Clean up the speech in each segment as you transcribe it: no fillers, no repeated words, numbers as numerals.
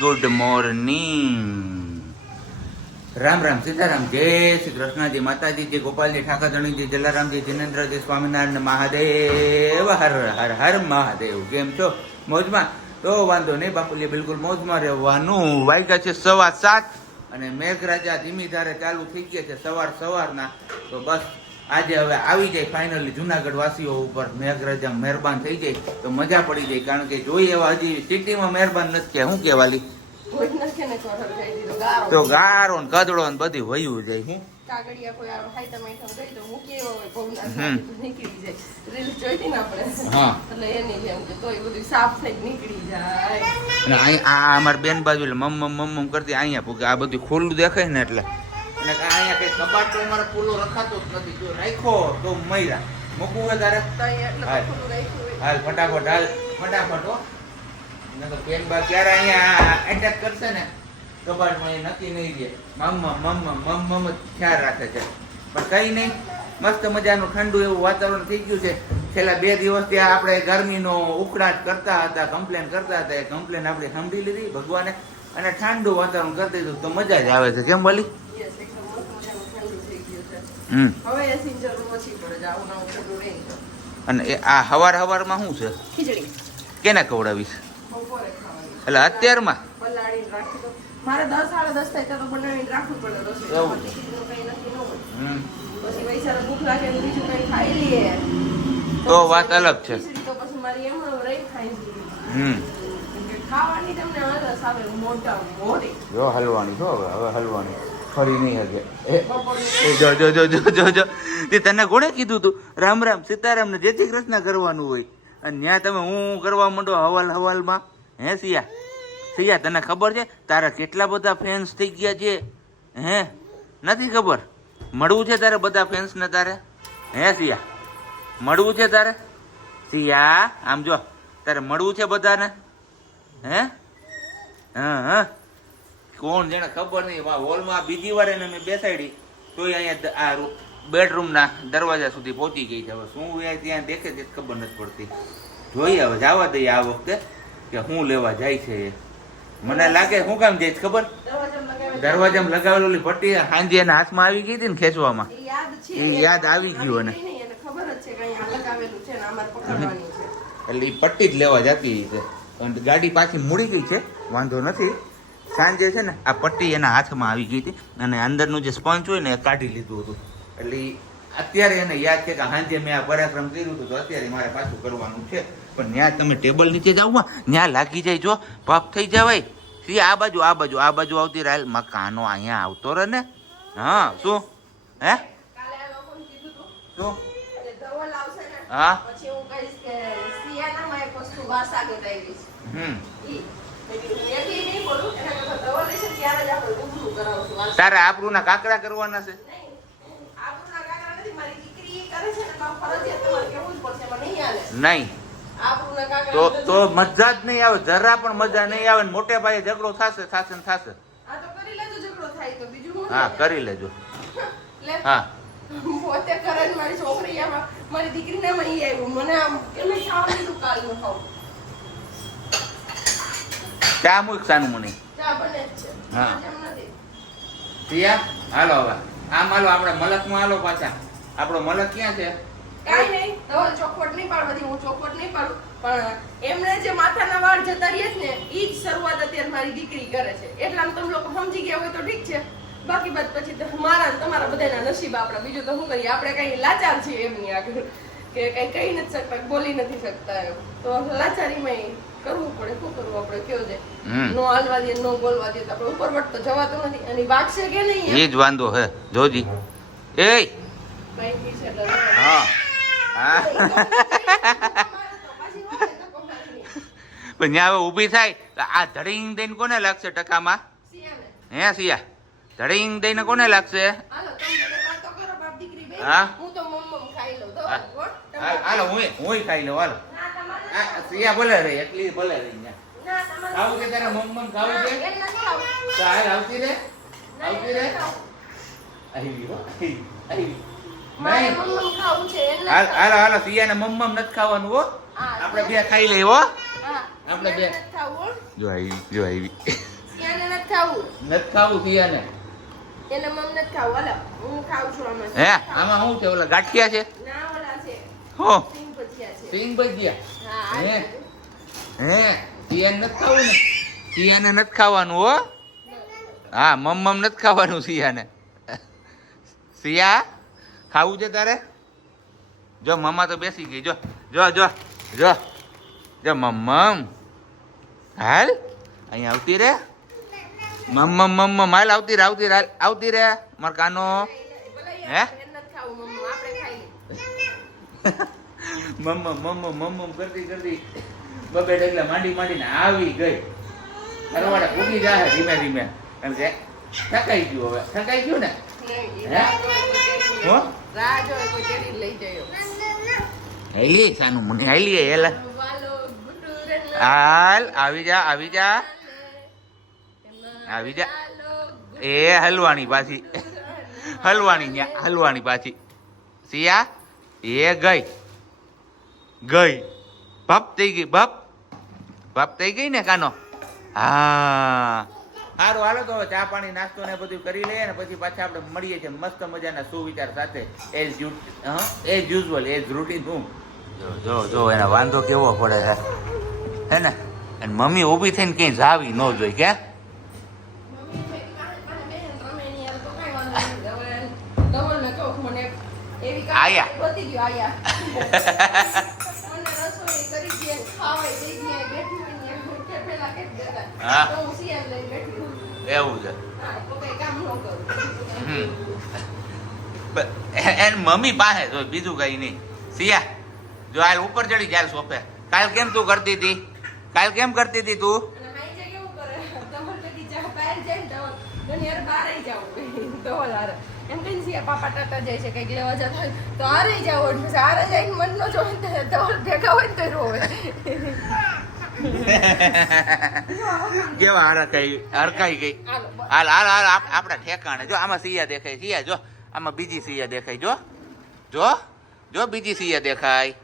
Good morning. Ram Ram Sitaram, જય શ્રી કૃષ્ણજી, માતાજી, જય ગોપાલજી, ઠાકરધણીજી, જલારામજી, જિનેન્દ્રજી, સ્વામિનારાયણ મહાદેવ, હર હર હર મહાદેવ. કેમ છો? મોજમાં? તો વાંધો નહીં બાપુલી, બિલકુલ મોજમાં રહેવાનું. વાગ્યા છે 7:15 અને મેઘરાજા ધીમી ધારે ચાલુ થઈ ગયા છે સવારના. તો બસ આજે હવે આવી જાય ફાઇનલી જુનાગઢ વાસીઓ ઉપર મેઘરાજા મહેરબાન થઈ જાય તો મજા પડી જાય. કારણ કે જોઈએ એવા હજી સિટીમાં મહેરબાન નથી થયા. શું કહેવાલી તો ગારો ને કદડો ને બધી વયું જાય. હું અમારે બેન બાજુ મમ્મ કરતી અહીંયા પૂગે આ બધું ખુલ્લું દેખાય ને એટલે. અને અહીંયા કઈ કબાટ તો અમારે ખુલ્લો રખાતો જ નથી. જો રાખો તો મૈરા મૂકવું હોય તારે હાલ ફટાફટ હો. બેન બા ક્યારે અહીંયા એટેક કરશે ને કબાટમાં એ નક્કી નહીં રહે. મમ્મ ખ્યાલ રાખે છે. પણ કઈ નહીં, મસ્ત મજાનું ઠંડુ એવું વાતાવરણ થઈ ગયું છે. છેલ્લા 2 દિવસથી આપણે ગરમીનો ઉકળાટ કરતા હતા, કમ્પ્લેન કરતા હતા. એ કમ્પ્લેન આપણે સાંભળી લીધી ભગવાને અને ઠંડુ વાતાવરણ કરી દીધું તો મજા જ આવે છે. કેમ બોલી? અને આ હવારમાં શું છે? ખીચડી કેને ખવડાવીશ? એટલે અત્યારમાં મારે 10 સાડા 10 થાય તો બનાવીને રાખવું પડે. પછી વૈસારે ભૂખ લાગે ને બીજું કઈ ખાઈ લઈએ તો વાત અલગ છે. તો પછી મારી એમ રહી ખાઈ ખાવાની તમને આદત આવે મોટા મોટી. જો હલવાની છો હવે હલવાની ફરી નહીં હગે. જો તે તને કોણે કીધું તું રામ રામ સીતારામ ને જય શ્રી કૃષ્ણ કરવાનું હોય અને ત્યાં તમે હું કરવા માંડો હવાલમાં? હે સિયા તને ખબર છે તારા કેટલા બધા ફેન્સ થઈ ગયા છે? હે નથી ખબર? મળવું છે તારે બધા ફેન્સ ને તારે? હે સિયા મળવું છે તારે? સિયા આમ જો તારે મળવું છે બધાને? હે હા કોણ જેને ખબર નહીં. હોલમાં બીજી વાર એને મેં બેસાડી તોય અહીંયા આ બેડરૂમના દરવાજા સુધી પહોંચી ગઈ છે. હવે શું ત્યાં દેખે તે ખબર નથી પડતી. જોઈએ હવે જવા દઈએ આ વખતે કે હું લેવા જાય છે. મને લાગે શું કામ જાય ખબર? દરવાજામાં લગાવેલી પટ્ટી સાંજે એના હાથમાં આવી ગઈ હતી ને ખેંચવામાં, એ યાદ આવી ગયું. અને એટલે એ પટ્ટી જ લેવા જતી છે. ગાડી પાછી મુડી ગઈ છે, વાંધો નથી. સાંજે છે ને આ પટ્ટી એના હાથમાં આવી ગઈ હતી અને અંદરનું જે સ્પંચ હોય ને એ કાઢી લીધું હતું. એટલે અત્યારે એને યાદ છે કે સાંજે મેં આ પરાક્રમ કર્યું હતું તો અત્યારે મારે પાછું કરવાનું છે. પણ ત્યાં તમે ટેબલ નીચે જાવ ત્યાં લાગી જાય. જો પપ થઈ જવાય. સી આ બાજુ આવતી રાલ મકાનો અહીંયા આવતો રહે ને. હા શું હે શું હા તારે આબરૂ ના કાકડા કરવાના છે? નહીં તો મજા જ નહીં આવે, જરા પણ મજા નહીં આવે. મોટે ભાઈ ઝઘડો થશે. હા કરી લેજો. હા ચા મૂક સાનું મને. હા હાલો હવે આમ હાલો આપણે મલકમાં હાલો પાછા. આપણો મલક ક્યાં છે? કાઈ નહીં, ધવલ ચોખવટ નહીં પાડવાથી હું ચોખવટ નહીં પાડું. પણ એમને જે માથાના વાળ જતા રહે છે ને ઈ જ શરૂઆત અત્યારે મારી દીકરી કરે છે. એટલામાં તમે લોકો સમજી ગયા હોય તો ઠીક છે. બાકી બાદ પછી મારા તમારા બધાના નસીબ આપણા. બીજું તો શું કરીએ, આપણે કઈ લાચાર છીએ એમની આગળ કે કઈ કહી નથી શકતા, બોલી નથી શકતા. તો લાચારીમાં કરવું પડે. શું કરવું આપણે? કયો છે નો હાલવા દે નો બોલવા દે આપણે ઉપર વટ તો જવાતું નથી. અને વાગશે કે નહીં એ જ વાંધો હે. જોજી એ હા પણ ત્યાં હવે ઊભી થાય તો આ ધડીંગ દઈને કોને લાગશે ટકામાં? હે સિયા ધડીંગ દઈને કોને લાગશે? હા હાલો હું ખાઈ લઉં. હાલો સિયા ભલે રહી એટલી ભલે રહી. ખાવું કે તારા મમ્મ ખાવું છે? હાલ આવતી રે હાલો સિયા ને મમ્મ નથી ખાવાનું હો. આપણે બે ખાઈ લઈ હો. આપણે બે નથી ખાવું હો. જો આવી સિયાને નથી ખાવું. નથી ખાવું સિયાને. એને મમ નથી ખાવું. હાલો, હું ખાઉં છું આમાં. હે આમાં શું છે? ઓલા ગાંઠિયા છે? ના, ઓલા છે. હો સિંગ ભજીયા છે. સિંગ ભજીયા. હા, આ હે? છે. હે સિયાને નથી ખાવું ને? સિયાને નથી ખાવાનું હો. હા મમ નથી ખાવાનું સિયાને. સિયા ખાવું છે તારે? જો મમ્મા તો બેસી ગઈ. જો જો જો જો જો મમ્મ હાલ અહીંયા આવતી રે. મમ્મ હાલ આવતી રે આવતી રે માર કાનો. હે એને નથી ખાવું મમ, આપણે ખાઈ લઈએ. મમ્મ કરતી બબે ડગલા માંડીને આવી ગઈ. ઘરવાળા ભૂગી જાય ધીમે ધીમે. કારણ કે થકાઈ ગયું. હવે થકાઈ ગયું ને? નહીં, હે? હો? રાહ જોવે કોઈ તેડી લઈ જયો. હેલી સાનું મને હેલી હેલા. વાલો ગુટુરન હાલ આવી જા આવી જા આવી જા. એ હલવાણી પાછી હલવાણી પાછી. સિયા એ ગઈ ભપ થઈ ગઈ ભપ થઈ ગઈ ને કાનો. હા સારું હાલો તો હવે ચા પાણી નાસ્તો ને બધું કરી લઈએ ને પછી પાછા આપણે મળીએ છીએ મસ્ત મજાના સુવિચાર સાથે એઝ યુઝ્યુઅલ એઝ રૂટીન. હું જો એના વાંધો કેવો પડે છે હે ને. અને મમ્મી ઊભી થઈને ક્યાંય જાવી ન જોઈ કે. આયા. હા એવું છે. એન મમ્મી પાસે જો બીજું કઈ નહીં. સિયા જો હાલ ઉપર ચડી જાય સોફે. કાલ કેમ તું કરતી હતી? કાલ કેમ કરતી હતી તું? એમ કઈ સિયા પાપા ટાટા જાય છે કઈક લેવા જતા હોય તો હારે જાવ. હારે જઈને મન નો જોઈ ધવલ ભેગા હોય તો રોવે. કેવા હરકાઈ ગઈ. હાલ આપણા ઠેકાણે. જો આમાં સિયા દેખાય. સિયા જો આમાં બીજી સિયા દેખાય. જો બીજી સિયા દેખાય.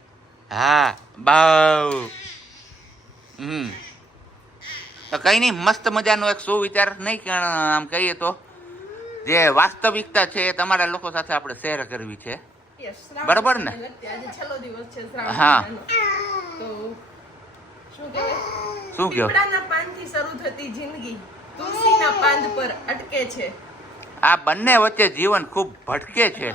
હા બાવ. તો કઈ નહીં મસ્ત મજાનો એક સુવિચાર નહીં આમ કહીએ તો જે વાસ્તવિકતા છે એ તમારા લોકો સાથે આપણે શેર કરવી છે. બરાબર ને? આજે છેલ્લો દિવસ છે શ્રાવણ હા. મહિનાનો. તો શું કહેવાય? શું કહો? પીપળાના પાનથી શરૂ થતી જિંદગી તુલસીના પાંદ પર અટકે છે. આ બંને વચ્ચે જીવન ખૂબ ભટકે છે.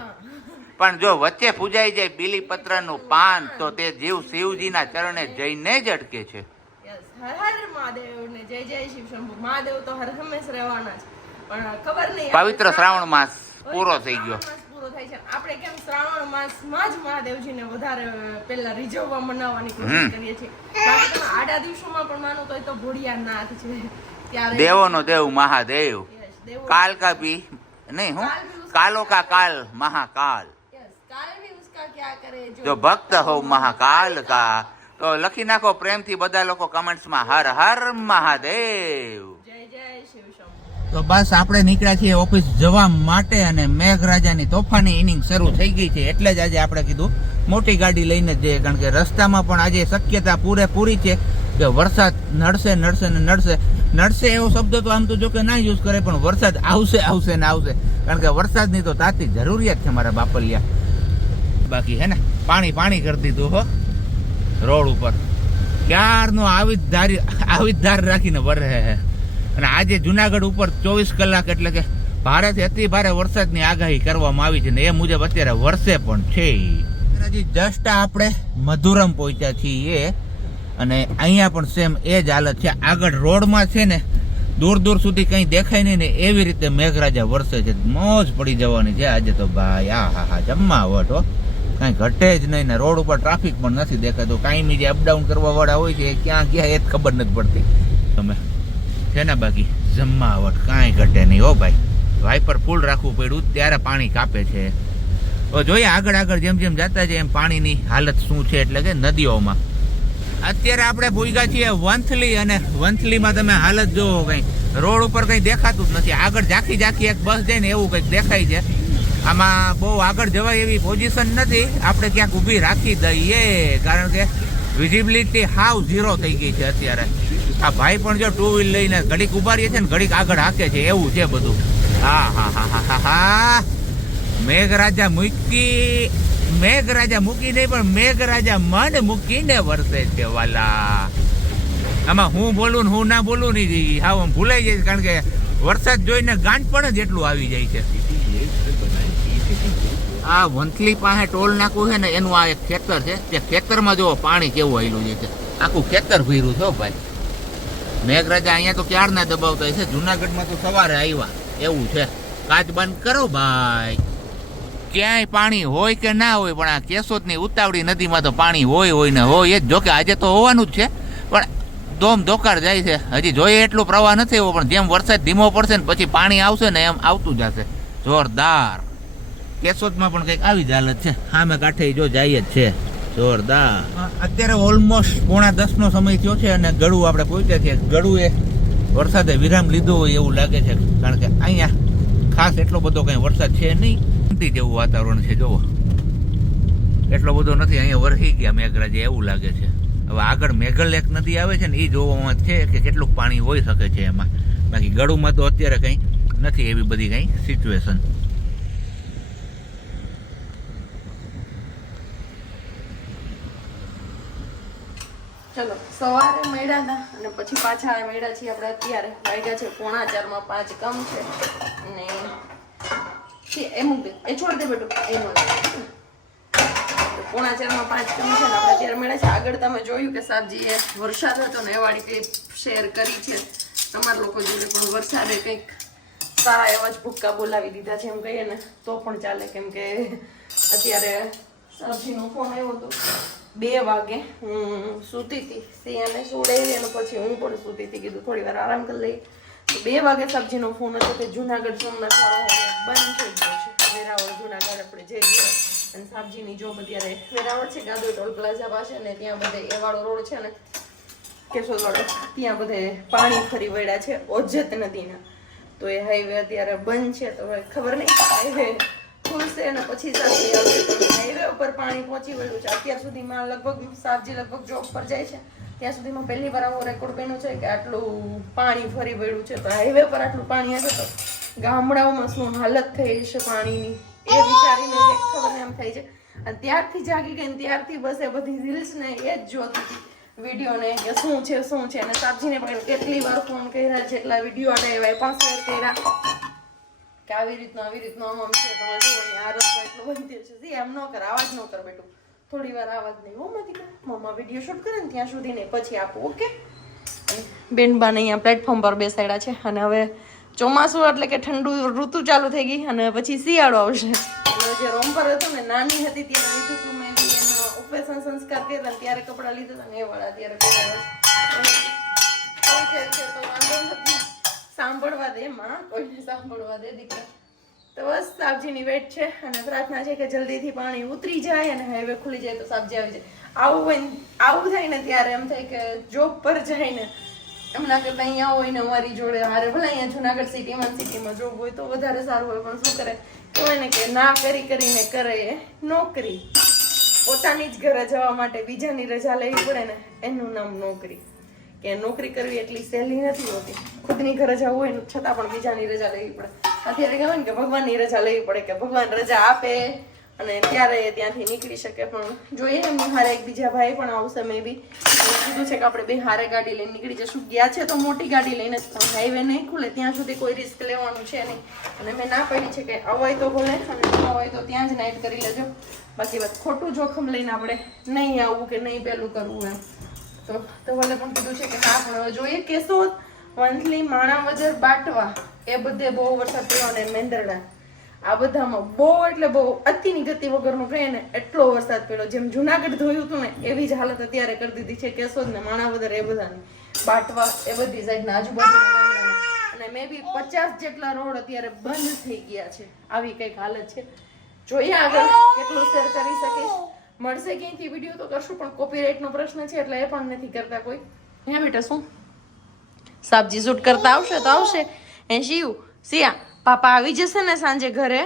પણ જો વચ્ચે પૂજાઈ જાય બીલીપત્રનું પાન તો તે જીવ શિવજીના ચરણે જઈને જ અટકે છે. Yes. હર હર મહાદેવ ને જય જય શિવ શંભુ. મહાદેવ તો હર હંમેશ રહેવાના છે. પણ ખબર નહીં પવિત્ર શ્રાવણ માસ પૂરો થઈ ગયો. શ્રાવણ માસ પૂરો થાય છે. આપણે કેમ શ્રાવણ માસમાં જ મહાદેવજીને વધારે પહેલા રીઝવવા મનાવવાની કોશિશ કરીએ છીએ. બાકી તમે આડા દિવસોમાં પણ માનો તોય તો ભોળિયાનાથ છે. ત્યારે દેવોનો દેવ મહાદેવ. Yes, દેવો. કાલ કા ભી નહીં હું કાલો કા કાલ મહાકાલ. Yes, કાલ ભી ઉસકા ક્યા કરે જો ભક્ત હો મહાકાલ કા. તો લખી નાખો પ્રેમથી બધા લોકો કમેન્ટ્સમાં હર હર મહાદેવ. જય જય શિવ શંભુ. તો બસ આપણે નીકળ્યા છીએ ઓફિસ જવા માટે અને મેઘરાજાની તોફાની ઇનિંગ શરૂ થઈ ગઈ છે. એટલે જ આજે આપણે કીધું મોટી ગાડી લઈને જ જઈએ. કારણ કે રસ્તામાં પણ આજે શક્યતા પૂરેપૂરી છે કે વરસાદ નડશે એવો શબ્દ તો આમ તો જો કે ના યુઝ કરે પણ વરસાદ આવશે. કારણ કે વરસાદની તો તાતી જરૂરિયાત છે મારા બાપલિયા. બાકી હે ને પાણી કરી દીધું હો રોડ ઉપર. ક્યારનો આવી જ ધાર રાખીને વરે. અને આજે જુનાગઢ ઉપર 24 કલાક એટલે કે ભારેથી અતિ ભારે વરસાદની આગાહી કરવામાં આવી છે ને એ મુજબ અત્યારે વરસે પણ છે. હજી જસ્ટ આપણે મધુરમ પહોંચ્યા છીએ અને અહીંયા પણ સેમ એ જ હાલત છે. આગળ રોડમાં છે ને દૂર સુધી કંઈ દેખાય નહીં ને એવી રીતે મેઘરાજા વરસે છે. મોજ પડી જવાની છે આજે તો ભાઈ. હા જમાવટ હો. કાંઈ ઘટે જ નહીં ને રોડ ઉપર ટ્રાફિક પણ નથી દેખાતો. કાંઈ જે અપડાઉન કરવા વાળા હોય છે એ ક્યાં એ જ ખબર નથી પડતી. તમે છે ને બાકી જમાવટ કાંઈ ઘટે નહીં હો ભાઈ. વાઇપર ફૂલ રાખવું પડ્યું ત્યારે પાણી કાપે છે. તો જોઈએ આગળ જેમ જતા જાય એમ પાણીની હાલત શું છે એટલે કે નદીઓમાં. અત્યારે આપણે ભૂગ્યા છીએ વંથલી અને વંથલીમાં તમે હાલત જોવો કંઈ રોડ ઉપર કંઈ દેખાતું જ નથી. આગળ ઝાંખી એક બસ જાય ને એવું કંઈક દેખાય છે. આમાં બહુ આગળ જવાય એવી પોઝિશન નથી. આપણે ક્યાંક ઊભી રાખી દઈએ કારણ કે વિઝિબિલિટી હાવ ઝીરો થઈ ગઈ છે અત્યારે. આ ભાઈ પણ જો ટુ વ્હીલ લઈને ઘડીક ઉભા રહીએ છે ને ઘડીક આગળ હાકે છે, એવું છે બધું. હા હા હા હા હા હા. મેઘરાજા મૂકી નહીં, પણ મેઘરાજા મન મૂકીને વરસે છે વાલા. આમાં હું બોલું ને હું ના બોલું નહીં, હા હું ભૂલાઈ જાય, કારણ કે વરસાદ જોઈને ગાંઠ પણ જ એટલું આવી જાય છે. આ વંથલી પાસે ટોલ નાકું છે ને, એનું આ એક ખેતર છે. તે ખેતરમાં જો પાણી કેવું આવેલું જાય છે, આખું ખેતર ભર્યું છે ભાઈ. મેઘરાજા અહીંયા તો ક્યારના દબાવતા છે, જુનાગઢમાં તો સવારે આવ્યા એવું છે. કાચ બંધ કરો ભાઈ. ક્યાંય પાણી હોય કે ના હોય, પણ આ કેશોદની ઉતાવળી નદીમાં તો પાણી હોય ને હોય જ. જોકે આજે તો હોવાનું જ છે, પણ ધોમ ધોકાર જાય છે. હજી જોઈએ એટલો પ્રવાહ નથી એવો, પણ જેમ વરસાદ ધીમો પડશે ને પછી પાણી આવશે ને એમ આવતું જશે જોરદાર. કેશોદમાં પણ કંઈક આવી જ હાલત છે, સામે કાંઠે જો જાય જ છે જોરદાર. અત્યારે ઓલમોસ્ટ 9:45 સમય થયો છે અને ગળું આપણે પહોંચ્યા છીએ. ગળું એ વરસાદે વિરામ લીધો હોય એવું લાગે છે, કારણ કે અહીંયા ખાસ એટલો બધો કંઈ વરસાદ છે નહીં. જેવું વાતાવરણ છે જોવો, એટલો બધો નથી. અહીંયા વરસી ગયા મેઘરાજા એવું લાગે છે. હવે આગળ મેઘલ એક નદી આવે છે ને, એ જોવામાં છે કે કેટલું પાણી હોઈ શકે છે એમાં. બાકી ગળુમાં તો અત્યારે કંઈ નથી એવી બધી કંઈ સિચ્યુએશન. ચલો સવારે મળ્યા હતા અને પછી પાછા મળ્યા છીએ આપણે. અત્યારે વાગ્યા છે 4:45, 5 કમ છે. અને એ છોડ દે બેટું, એનું 4:45, 5 કમ છે ને આપણે અત્યારે મળ્યા છે. આગળ તમે જોયું કે સાહેબજીએ વરસાદ હતો ને એ વાળી ક્લિપ શેર કરી છે તમારા લોકો જોડે, પણ વરસાદે કંઈક સારા એવા જ ભૂક્કા બોલાવી દીધા છે એમ કહીએ ને તો પણ ચાલે. કેમ કે અત્યારે સાહેબજીનો ફોન આવ્યો હતો 2 વાગે. હું સૂતી હતી, સિયાને સુડાવી અને પછી હું પણ સૂતી હતી. કીધું થોડી વાર આરામ કરી લઈ. તો 2 વાગે સબ્જીનો ફોન હતો કે જુનાગઢ સોમનાથ બંધ થઈ ગયો છે. વેરાવળ જુનાગઢ આપણે જઈ ગયા અને સબ્જીની જોબ અત્યારે વેરાવળ છે, ગાદો ટોલ પ્લાઝા પાસે, ને ત્યાં બધે એવાળો રોડ છે ને કેશોદ વાળો, ત્યાં બધે પાણી ફરી વળ્યા છે ઓજત નદીના. તો એ હાઈવે અત્યારે બંધ છે. તો હવે ખબર નહીં હાઈવે ખુલશે અને પછી સાબજી આવશે, પણ હાઈવે ઉપર પાણી પહોંચી વળ્યું છે. અત્યાર સુધીમાં લગભગ સાબજી જોબ પર જાય છે ત્યાં સુધીમાં પહેલી વાર આવો રેકોર્ડ બન્યો છે કે આટલું પાણી ફરી વળ્યું છે. તો હાઈવે પર આટલું પાણી હશે તો ગામડાઓમાં શું હાલત થઈ છે પાણીની, એ વિચારીને ખબર એમ થાય છે. અને ત્યારથી જાગી ગઈ ને ત્યારથી બસ એ બધી રીલ્સ ને એ જ જોતી હતી, વિડીયો ને કે શું છે અને સાબજીને પણ કેટલી વાર ફોન કર્યા, જેટલા વિડીયો આવ્યા એ પણ શેર કર્યા કે આવી રીતનું આમ છે. તમે જુઓ આ રસ્તો એટલો બંધ છે, એમ ન કર, આવાજ ન કર બેટું, થોડી વાર આવાજ નહીં. હું નથી કર, મમ્મા વિડીયો શૂટ કરે ને ત્યાં સુધી નહીં, પછી આપું. ઓકે. બેનબાને અહીંયા પ્લેટફોર્મ પર બેસાડ્યા છે અને હવે ચોમાસું એટલે કે ઠંડુ ઋતુ ચાલુ થઈ ગઈ અને પછી શિયાળો આવશે. જે રોમ પર હતો ને, નાની હતી ત્યારે લીધું હતું મેં બી એનો ઉપવેશન સંસ્કાર કર્યા ત્યારે કપડાં લીધા હતા ને એ વાળા અત્યારે સાંભળવા દે માં, કોઈને સાંભળવા દે દીકરા. તો બસ સાબજીની વેટ છે અને પ્રાર્થના છે કે જલ્દીથી પાણી ઉતરી જાય અને હાઈવે ખુલી જાય તો સાબજી આવી જાય. આવું થાય ને ત્યારે એમ થાય કે જોબ પર જાય ને એમના કરતા અહીંયા હોય ને અમારી જોડે હારે, ભલે અહીંયા જુનાગઢ સિટીમાં જોબ હોય તો વધારે સારું હોય, પણ શું કરે કહેવાય ને કે ના કરીને કરે નોકરી. પોતાની જ ઘરે જવા માટે બીજાની રજા લેવી પડે ને એનું નામ નોકરી. કે નોકરી કરવી એટલી સહેલી નથી હોતી. ખુદની ઘરે જવું હોય ને છતાં પણ બીજાની રજા લેવી પડે. અત્યારે કહેવાય ને કે ભગવાનની રજા લેવી પડે કે ભગવાન રજા આપે અને ત્યારે ત્યાંથી નીકળી શકે. પણ જોઈએ એમની હારે એક બીજા ભાઈ પણ આવશે મે બી. કીધું છે કે આપણે બે હારે ગાડી લઈને નીકળી જશું. ગયા છે તો મોટી ગાડી લઈને જ, પણ હાઈવે નહીં ખુલે ત્યાં સુધી કોઈ રિસ્ક લેવાનું છે નહીં. અને મેં ના પાડી છે કે અવાય તો ભલે અને ન હોય તો ત્યાં જ નાઇટ કરી લેજો. બાકી બસ ખોટું જોખમ લઈને આપણે નહીં આવવું કે નહીં પેલું કરવું એમ. તો ભલે પણ કીધું છે કે હા, પણ હવે જોઈએ. કેશોદ, વંથલી, માણાવદર, બાટવા એ બધે બહુ વરસાદ પડ્યો અને મેંદરડા આ બધામાં બહુ એટલે બહુ અતિની ગતિ વગરનું કહે ને એટલો વરસાદ પડ્યો. જેમ જુનાગઢ ધોયું હતું ને એવી જ હાલત અત્યારે કરી દીધી છે કેશોદ ને માણાવદર એ બધાની, બાટવા એ બધી સાઈડના આજુબાજુના ગામડાના. અને મે બી 50 જેટલા રોડ અત્યારે બંધ થઈ ગયા છે. આવી કંઈક હાલત છે. જોઈએ આગળ કેટલું શેર કરી શકીશ. મળશે ક્યાંયથી વિડીયો તો કરશું, પણ કોપીરાઇટનો પ્રશ્ન છે એટલે એ પણ નથી કરતા કોઈ. હે બેટા શું સાબજી શૂટ કરતા આવશે તો આવશે. હે સિયા પાપા આવી જશે ને સાંજે ઘરે?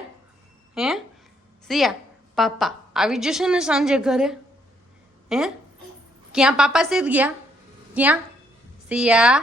હે સિયા પાપા આવી જશે ને સાંજે ઘરે? હે ક્યાં પાપા સે ગયા? ક્યાં? સિયા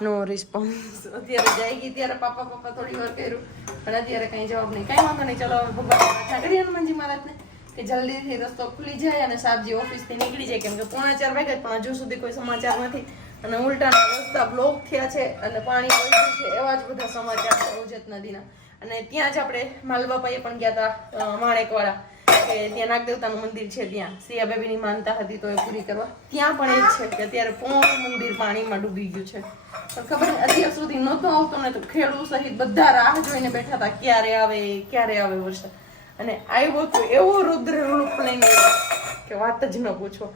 નો રિસ્પોન્સ. અત્યારે જાય ગઈ ત્યારે પાપા પાપા થોડી વાર કર્યું પણ અત્યારે કઈ જવાબ નહીં. કઈ વાંધો નહીં, ચલો હવે ભગવાન પ્રાર્થના કરીએ હનુમાનજી મહારાજને કે જલ્દીથી રસ્તો ખુલી જાય અને સાબજી ઓફિસથી નીકળી જાય, કેમ કે 3:45 વાગ્યા પણ હજુ સુધી કોઈ સમાચાર નથી અને ઉલટાના રસ્તા બ્લોક થયા છે અને પાણી વધ્યું છે, એવા જ બધા સમાચાર છે ઉજત નદીના. અને ત્યાં જ આપણે માલબાપાએ પણ ગયા હતા માણેકવાળા, કે ત્યાં નાગદેવતાનું મંદિર છે, ત્યાં સિયા બેબીની માનતા હતી તો એ પૂરી કરવા ત્યાં પણ એ જ છે કે અત્યારે પૂર્ણ મંદિર પાણીમાં ડૂબી ગયું છે. પણ ખબર નહીં અત્યાર સુધી નહોતો આવતો ને તો ખેડૂત સહિત બધા રાહ જોઈને બેઠા હતા ક્યારે આવે વરસાદ. અને આવ્યો તો એવો રુદ્ર રૂપ લઈને કે વાત જ ન પૂછો.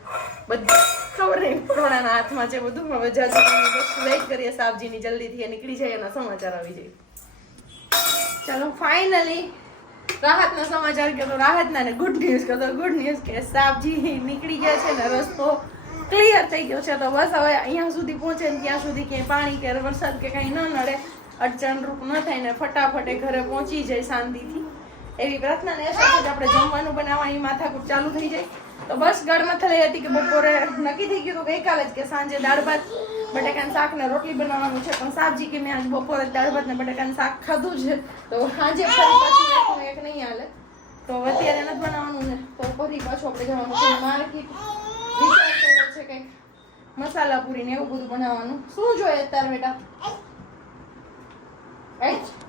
બધા ખબર નહીં કોરોનાના હાથમાં છે બધું. હવે જાજુ બસ વેઇટ કરીએ સાબજીની જલ્દીથી એ નીકળી જાય અને સમાચાર આવી જાય. ચાલો ફાઇનલી રાહતના સમાચાર કહો તો રાહતના ને ગુડ ન્યૂઝ કહો તો ગુડ ન્યૂઝ કે સાબજી નીકળી ગયા છે ને રસ્તો ક્લિયર થઈ ગયો છે. તો બસ હવે અહીંયા સુધી પહોંચે ને ત્યાં સુધી ક્યાંય પાણી કે વરસાદ કે કંઈ ન નડે, અડચણરૂપ ન થાય ને ફટાફટ એ ઘરે પહોંચી જાય શાંતિથી, એવી પ્રાર્થના. ને સાથે જ આપણે જમવાનું બનાવવાની માથાકૂટ ચાલુ થઈ જાય. તો બસ ગળમાં થયેલી હતી કે બપોરે નક્કી થઈ ગયું તો ગઈકાલે જ કે સાંજે દાળ ભાત બટાકાનું શાક ને રોટલી બનાવવાનું છે, પણ સાબજી કે મેં આજ બપોરે દાળ ભાત ને બટાકાનું શાક ખાધું છે તો સાંજે ફરી પાછું એક નહીં હાલે, તો અત્યારે નથી બનાવવાનું ને તો ફરી પાછું આપણે જવાનું છે માર્કેટ. વિચાર કર્યો છે કંઈક મસાલા પૂરી ને એવું બધું બનાવવાનું. શું જોઈએ અત્યારે બેટા?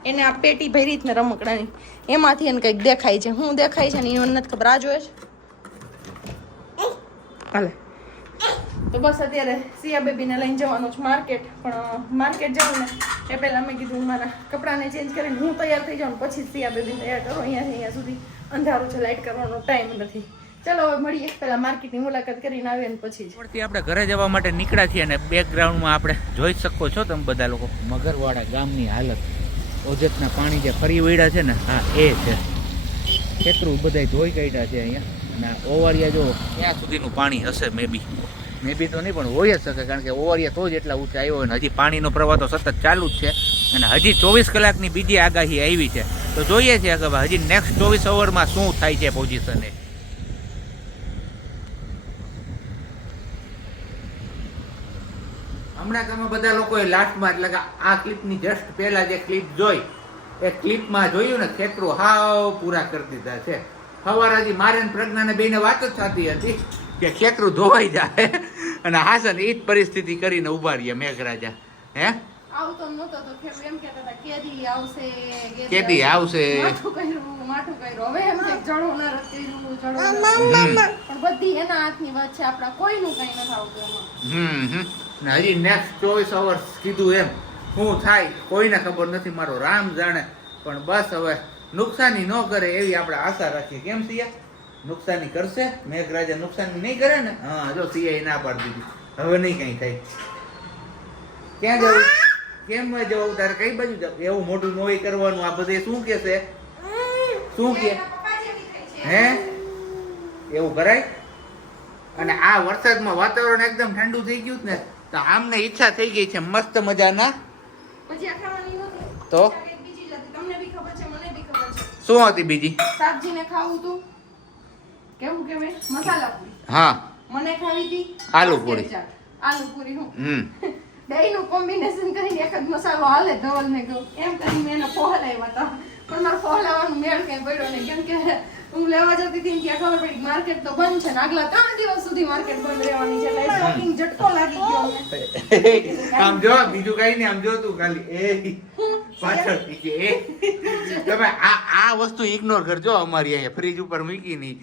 એને આ પેટી ભરી ને રમકડાની એમાંથી એને કંઈક દેખાય છે. શું દેખાય છે ને એ મને નથી ખબર. આ જોઈએ છે હાલે. તો બસ અત્યારે સિયા બેબીને લઈને જવાનું છે માર્કેટ. પણ માર્કેટ જવું ને એ પહેલાં મેં કીધું મારા કપડાને ચેન્જ કરીને હું તૈયાર થઈ જાઉં પછી સિયા બેબીને તૈયાર કરો. અહીંયા સુધી અંધારું છે, લાઇટ કરવાનો ટાઈમ નથી. ચલો હવે મળીએ, પહેલા માર્કેટની મુલાકાત કરીને આવીએ ને પછી જ આપણે ઘરે જવા માટે નીકળ્યા છીએ અને બેકગ્રાઉન્ડમાં આપણે જોઈ શકો છો તમે બધા લોકો મગરવાડા ગામની હાલત. ઓજતના પાણી જે ફરી વળ્યા છે ને હા એ છે, કેટલું બધા ધોઈ કાઢ્યા છે અહીંયા. અને ઓવારિયા જો ત્યાં સુધીનું પાણી હશે મે બી તો નહીં પણ હોય જ શકે, કારણ કે ઓવારિયા તો જ એટલા ઊંચા આવ્યો હોય ને હજી પાણીનો પ્રવાહ તો સતત ચાલુ જ છે. અને હજી 24 કલાકની બીજી આગાહી આવી છે, તો જોઈએ છે કે હજી નેક્સ્ટ 24 અવરમાં શું થાય છે પોઝિશન એ. હમણાં તમે બધા લોકોએ લાસ્ટમાં એટલે કે આ ક્લિપની જસ્ટ પહેલા જે ક્લિપ જોઈ એ ક્લિપમાં જોયું ને ખેતરો હાવ પૂરા કરી દીધા છે. સવારે મારે પ્રજ્ઞાને બેને વાત જ થતી હતી કે ખેતરું ધોવાઈ જાય અને હાસન એ જ પરિસ્થિતિ કરીને ઉભા રહીએ મેઘરાજા. હે આવતો નહોતો તો ખેડૂત એમ કહેતા હતા કેદી આવશે માઠું કર્યું હવે એમ કે જડો ન રત્યું પણ બધી એના હાથની વાત છે, આપણા કોઈનું કઈ નથી આવતું એમાં. હજી નેક્સ્ટ 24 અવર્સ કીધું એમ શું થાય કોઈને ખબર નથી, મારો રામ જાણે. પણ બસ હવે નુકસાની ન કરે એવી આપણે આશા રાખીએ. કેમ સિયા નુકસાની કરશે? મેઘરાજા નુકસાની નહીં કરે ને? હા જો સિયા ના પાડી દીધી, હવે નહીં કઈ થાય. ક્યાં જવું? કેમ જવું? તારે કઈ બાજુ જવું? એવું મોટું નોઈ કરવાનું આ બધે શું કે છે? શું કે હે એવું કરાય? અને આ વરસાદમાં વાતાવરણ એકદમ ઠંડુ થઈ ગયું ને તો આમને ઈચ્છા થઈ ગઈ છે મસ્ત મજાના તો શું હતી બીજી? સાબજીને ખાવું તું કેવું કે મસાલા પૂરી. હા મને ખાવી હતી આલુ પૂરી. આલુ પૂરી હું બેયનું કોમ્બિનેશન કરીને એક જ મસાલો હાલે ધવલ ને કહું એમ કરીને એને પહોલાવ્યા હતા, પણ મારે પહોલાવાનું મેળ કઈ પડ્યો નહીં, કેમ કે હું લેવા જતી હતી ત્યાં ખબર પડી માર્કેટ તો બંધ છે ને આગલા 3 દિવસ સુધી માર્કેટ બંધ રહેવાની છે એટલે શોપિંગ ઝટકો લાગી ગયો અમને. આમ જો બીજું કઈ નહીં, આમ જો તું ખાલી એ પાછળ તમે આ વસ્તુ ઇગ્નોર કરજો. અમારી અહીંયા ફ્રીજ ઉપર મૂકી નહીં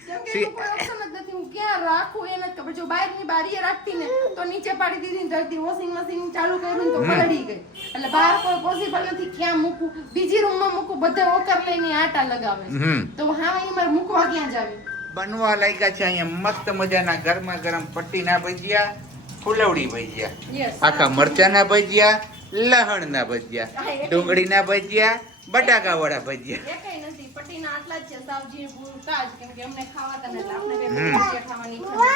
ક્યાં રાખું એને ખબર. જો બહારની બારીએ રાખતી ને તો નીચે પાડી દીધી, ધરતી વોશિંગ મશીન ચાલુ કર્યું તો પલળી ગઈ, એટલે બહાર કોઈ પોસિબલ નથી. ક્યાં મૂકું? બીજી રૂમમાં મૂકું, બધા ઓકર લઈને આટા લગાવે તો હા અહીં મારે મૂકવા ક્યાં જાવે? બનવા લાગ્યા છે અહીંયા મસ્ત મજાના ગરમા ગરમ પટ્ટીના ભજીયા, ફુલવડી ભજીયા, આખા મરચાના ભજીયા, લહણના ભજીયા, ડુંગળીના ભજીયા, બટાકા વાળા ભજીયા. એકઈ નથી, પટ્ટીના આટલા જ છે સાવજી પૂરતા જ, કેમ કે અમને ખાવા તને એટલે આપણે ખાવાની ઈચ્છા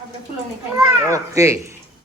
આપણે ફુલવડી ખાઈ. ઓકે